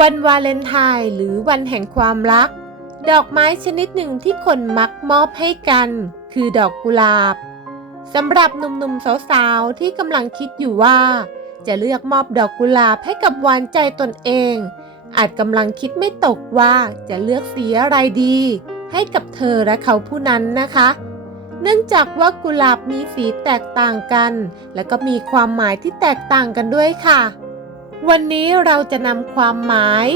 วันวาเลนไทน์หรือวันแห่งความรัก ดอกไม้ชนิดหนึ่งที่คนมักมอบให้กัน คือดอกกุหลาบสำหรับหนุ่มๆสาวๆที่กำลังคิดอยู่ว่า จะเลือกมอบดอกกุหลาบให้กับหวานใจตนเอง อาจกำลังคิดไม่ตกว่าจะเลือกสีอะไรดี ให้กับเธอและเขาผู้นั้นนะคะ เนื่องจากว่ากุหลาบมีสีแตกต่างกัน และก็มีความหมายที่แตกต่างกันด้วยค่ะ วันนี้เราจะนำความหมาย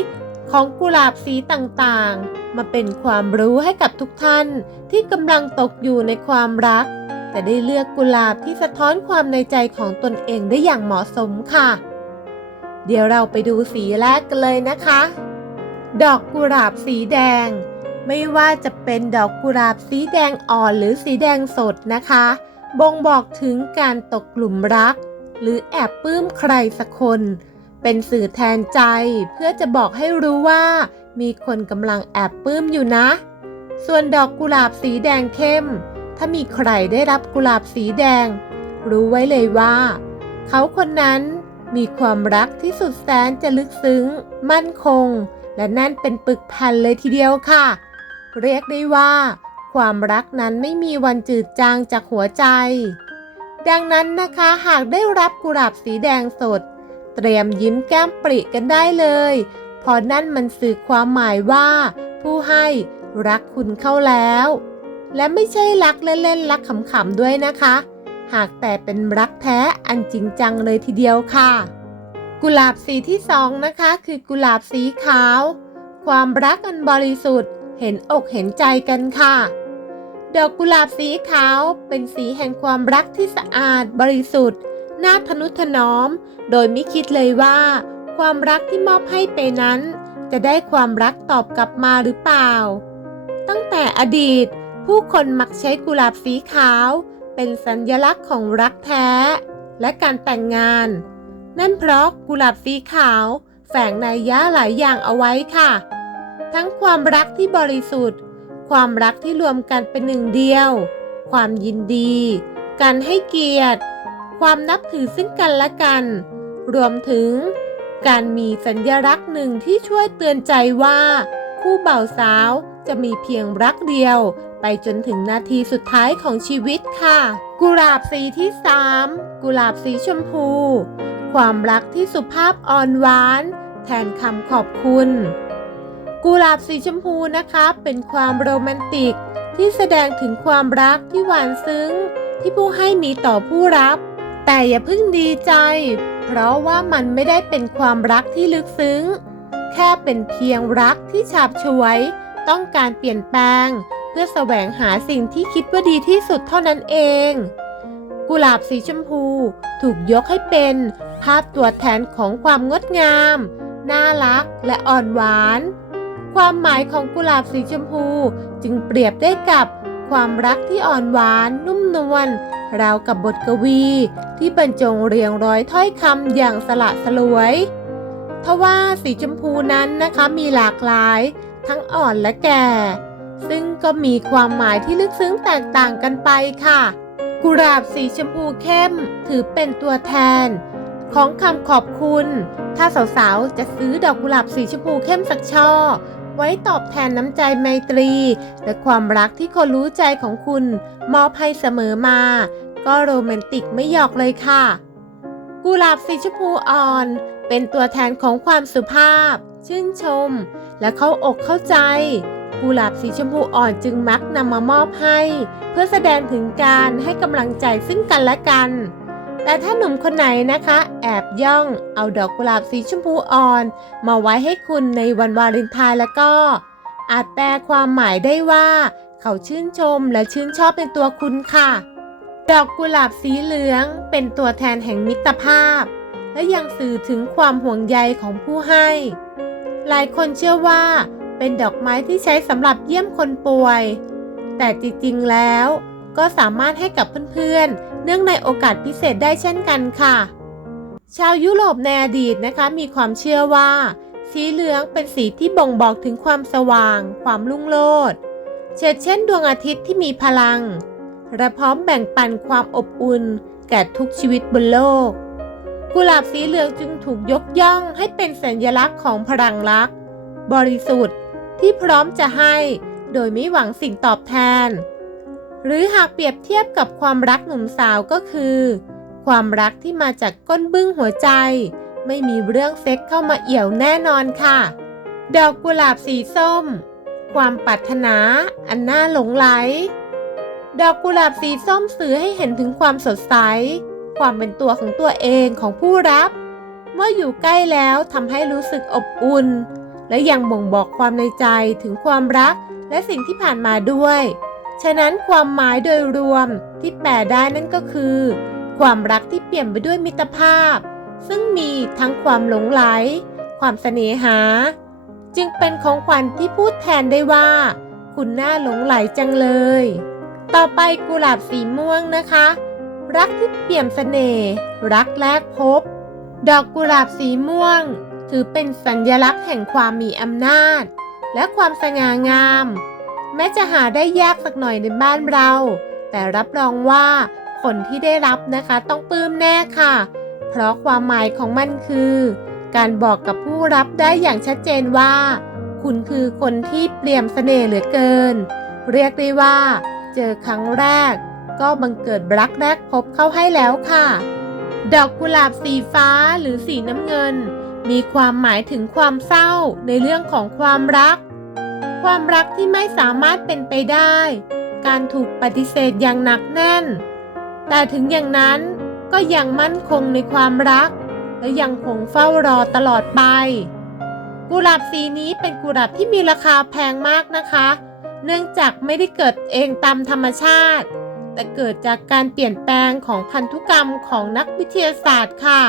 ของกุหลาบสีต่างๆ มาเป็นความรู้ให้กับทุกท่านที่กำลังตกอยู่ในความรัก จะได้เลือกกุหลาบที่สะท้อนความในใจของตนเองได้อย่างเหมาะสมค่ะ เดี๋ยวเราไปดูสีแรกกันเลยนะคะ ดอกกุหลาบสีแดง ไม่ว่าจะเป็นดอกกุหลาบสีแดงอ่อนหรือสีแดงสดนะคะ บ่งบอกถึงการตกกลุ่มรัก หรือแอบปลื้มใครสักคน เป็นสื่อแทนใจเพื่อจะบอกให้รู้ว่า มีคนกำลังแอบปลื้มอยู่นะ ส่วนดอกกุหลาบสีแดงเข้ม ถ้ามีใครได้รับกุหลาบสีแดง รู้ไว้เลยว่า เขาคนนั้นมีความรักที่สุดแสนจะลึกซึ้ง มั่นคง และแน่นเป็นปึกแผ่นเลยทีเดียวค่ะ เรียกได้ว่า ความรักนั้นไม่มีวันจืดจางจากหัวใจ ดังนั้นนะคะหากได้รับกุหลาบสีแดงสด เตรียมยิ้มแก้มปริกันได้เลยเพราะนั่นมันสื่อความหมายว่า ผู้ให้รักคุณเข้าแล้ว และไม่ใช่รักเล่นๆรักขำๆด้วยนะคะ หากแต่เป็นรักแท้อันจริงจังเลยทีเดียวค่ะ กุหลาบสีที่สองนะคะ คือกุหลาบสีขาว ความรักอันบริสุทธิ์ เห็นอกเห็นใจกันค่ะดอกกุหลาบสีขาวเป็นสีแห่งความรักที่สะอาดบริสุทธิ์ น่าทนุถนอม โดยไม่คิดเลยว่า ความรักที่มอบให้ไปนั้น จะได้ความรักตอบกลับมาหรือเปล่า ตั้งแต่อดีต ผู้คนมักใช้กุหลาบสีขาว เป็นสัญลักษณ์ของรักแท้ และการแต่งงาน นั่นเพราะกุหลาบสีขาว แฝงในยยะหลายอย่างเอาไว้ค่ะ ทั้งความรักที่บริสุทธิ์ ความรักที่รวมกันเป็นหนึ่งเดียว ความยินดี การให้เกียรติ ความนับถือซึ่งกันและกัน รวมถึง การมีสัญลักษณ์หนึ่งที่ช่วยเตือนใจว่า คู่บ่าวสาวจะมีเพียงรักเดียว ไปจนถึงนาทีสุดท้ายของชีวิตค่ะ กุหลาบสีที่ 3 กุหลาบสีชมพู ความรักที่สุภาพอ่อนหวาน แทนคำขอบคุณ กุหลาบสีชมพูนะคะเป็นความโรแมนติกที่แสดงถึงความรักที่หวานซึ้ง ที่ผู้ให้มีต่อผู้รับ แต่อย่าเพิ่งดีใจ เพราะว่ามันไม่ได้เป็นความรักที่ลึกซึ้ง แค่เป็นเพียงรักที่ฉาบฉวย ต้องการเปลี่ยนแปลง เพื่อแสวงหาสิ่งที่คิดว่าดีที่สุดเท่านั้นเอง กุหลาบสีชมพูถูกยกให้เป็น ภาพตัวแทนของความงดงาม น่ารักและอ่อนหวาน ความหมายของกุหลาบสีชมพูจึงเปรียบได้กับความรักที่อ่อนหวานนุ่มนวล ราวกับบทกวี ที่บรรจงเรียงร้อยถ้อยคำอย่างสละสลวย ทว่าสีชมพูนั้นนะคะมีหลากหลาย ทั้งอ่อนและแก่ ซึ่งก็มีความหมายที่ลึกซึ้งแตกต่างกันไปค่ะ กุหลาบสีชมพูเข้มถือเป็นตัวแทน ของคำขอบคุณ ถ้าสาวๆจะซื้อดอกกุหลาบสีชมพูเข้มสักช่อ ไว้ตอบแทนน้ำใจไมตรี และความรักที่คนรู้ใจของคุณมอบให้เสมอมา ก็โรแมนติกไม่หยอกเลยค่ะ กุหลาบสีชมพูอ่อน เป็นตัวแทนของความสุภาพ ชื่นชม และเข้าอกเข้าใจ กุหลาบสีชมพูอ่อนจึงมักนำมามอบให้ เพื่อแสดงถึงการให้กำลังใจซึ่งกันและกัน แต่ถ้าหนุ่มคนไหนนะคะ แอบย่องเอาดอกกุหลาบสีชมพูอ่อน มาไว้ให้คุณในวันวาเลนไทน์แล้วก็ อาจแปลความหมายได้ว่า เขาชื่นชมและชื่นชอบในตัวคุณค่ะ ดอกกุหลาบสีเหลืองเป็นตัวแทนแห่งมิตรภาพ และยังสื่อถึงความห่วงใยของผู้ให้ หลายคนเชื่อว่า เป็นดอกไม้ที่ใช้สำหรับเยี่ยมคนป่วย แต่จริงๆแล้วก็สามารถให้กับเพื่อน เนื่องในโอกาสพิเศษได้เช่นกันค่ะ ชาวยุโรปในอดีตนะคะมีความเชื่อว่า สีเหลืองเป็นสีที่บ่งบอกถึงความสว่าง ความรุ่งโรจน์เช่นเช่นดวงอาทิตย์ที่มีพลัง และพร้อมแบ่งปันความอบอุ่น แก่ทุกชีวิตบนโลก กุหลาบสีเหลืองจึงถูกยกย่องให้เป็นสัญลักษณ์ของพลังรัก บริสุทธิ์ที่พร้อมจะให้ โดยไม่หวังสิ่งตอบแทน หรือหากเปรียบเทียบกับความรักหนุ่มสาวก็คือ ความรักที่มาจากก้นบึ้งหัวใจ ไม่มีเรื่องเซ็กเข้ามาเอี่ยวแน่นอนค่ะ ดอกกุหลาบสีส้ม ความปรารถนา อันน่าหลงไหล ดอกกุหลาบสีส้มสื่อให้เห็นถึงความสดใส ความเป็นตัวของตัวเองของผู้รับ เมื่ออยู่ใกล้แล้วทำให้รู้สึกอบอุ่น และยังบ่งบอกความในใจถึงความรักและสิ่งที่ผ่านมาด้วย ฉะนั้นความหมายโดยรวมที่แปลได้นั่นก็คือ ความรักที่เปลี่ยนไปด้วยมิตรภาพ ซึ่งมีทั้งความหลงไหล ความเสน่หา จึงเป็นของขวัญที่พูดแทนได้ว่า คุณน่าหลงไหลจังเลย ต่อไปกุหลาบสีม่วงนะคะ รักที่เปี่ยมเสน่ห์รักแรกพบ ดอกกุหลาบสีม่วง ถือเป็นสัญลักษณ์แห่งความมีอำนาจ และความสง่างาม แม้จะหาได้ยากสักหน่อยในบ้านเรา แต่รับรองว่าคนที่ได้รับนะคะต้องปลื้มแน่ค่ะ เพราะความหมายของมันคือ การบอกกับผู้รับได้อย่างชัดเจนว่า คุณคือคนที่เปี่ยมเสน่ห์เหลือเกิน เรียกได้ว่า เจอครั้งแรก ก็บังเกิดรักแรกพบเข้าให้แล้วค่ะ ดอกกุหลาบสีฟ้าหรือสีน้ำเงิน มีความหมายถึงความเศร้าในเรื่องของความรัก ความรักที่ไม่สามารถเป็นไปได้ การถูกปฏิเสธอย่างหนักแน่น แต่ถึงอย่างนั้นก็ยังมั่นคงในความรัก และยังคงเฝ้ารอตลอดไป กุหลาบสีนี้เป็นกุหลาบที่มีราคาแพงมากนะคะ เนื่องจากไม่ได้เกิดเองตามธรรมชาติ แต่เกิดจากการเปลี่ยนแปลงของพันธุกรรมของนักวิทยาศาสตร์ค่ะ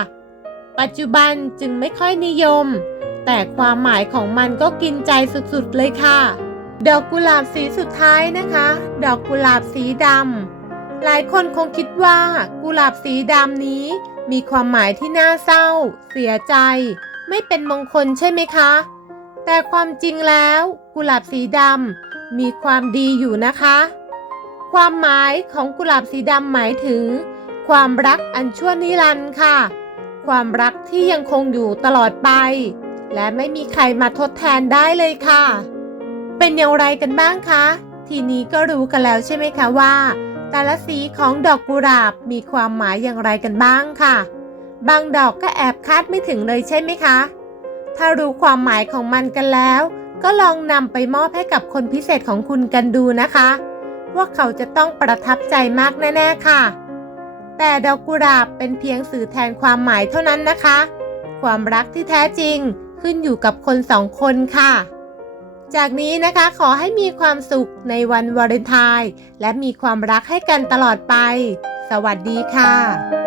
ปัจจุบันจึงไม่ค่อยนิยม แต่ความหมายของมันก็กินใจสุดๆเลยค่ะ ดอกกุหลาบสีสุดท้ายนะคะ ดอกกุหลาบสีดำหลายคนคงคิดว่ากุหลาบสีดำนี้ มีความหมายที่น่าเศร้า เสียใจ ไม่เป็นมงคลใช่ไหมคะ แต่ความจริงแล้ว กุหลาบสีดำมีความดีอยู่นะคะ ความหมายของกุหลาบสีดำหมายถึง ความรักอันชั่วนิรันดร์ค่ะ ความรักที่ยังคงอยู่ตลอดไป และไม่มีใครมาทดแทนได้เลยค่ะ เป็นอย่างไรกันบ้างคะ ทีนี้ก็รู้กันแล้วใช่ไหมคะว่า แต่ละสีของดอกกุหลาบมีความหมายอย่างไรกันบ้างค่ะ บางดอกก็แอบคาดไม่ถึงเลยใช่ไหมคะ ถ้ารู้ความหมายของมันกันแล้ว ก็ลองนำไปมอบให้กับคนพิเศษของคุณกันดูนะคะว่าเขาจะต้องประทับใจมากแน่ๆค่ะ แต่ดอกกุหลาบเป็นเพียงสื่อแทนความหมายเท่านั้นนะคะ ความรักที่แท้จริง ขึ้นอยู่กับคนสองคนค่ะ จากนี้นะคะขอให้มีความสุขในวันวาเลนไทน์และมีความรักให้กันตลอดไป สวัสดีค่ะ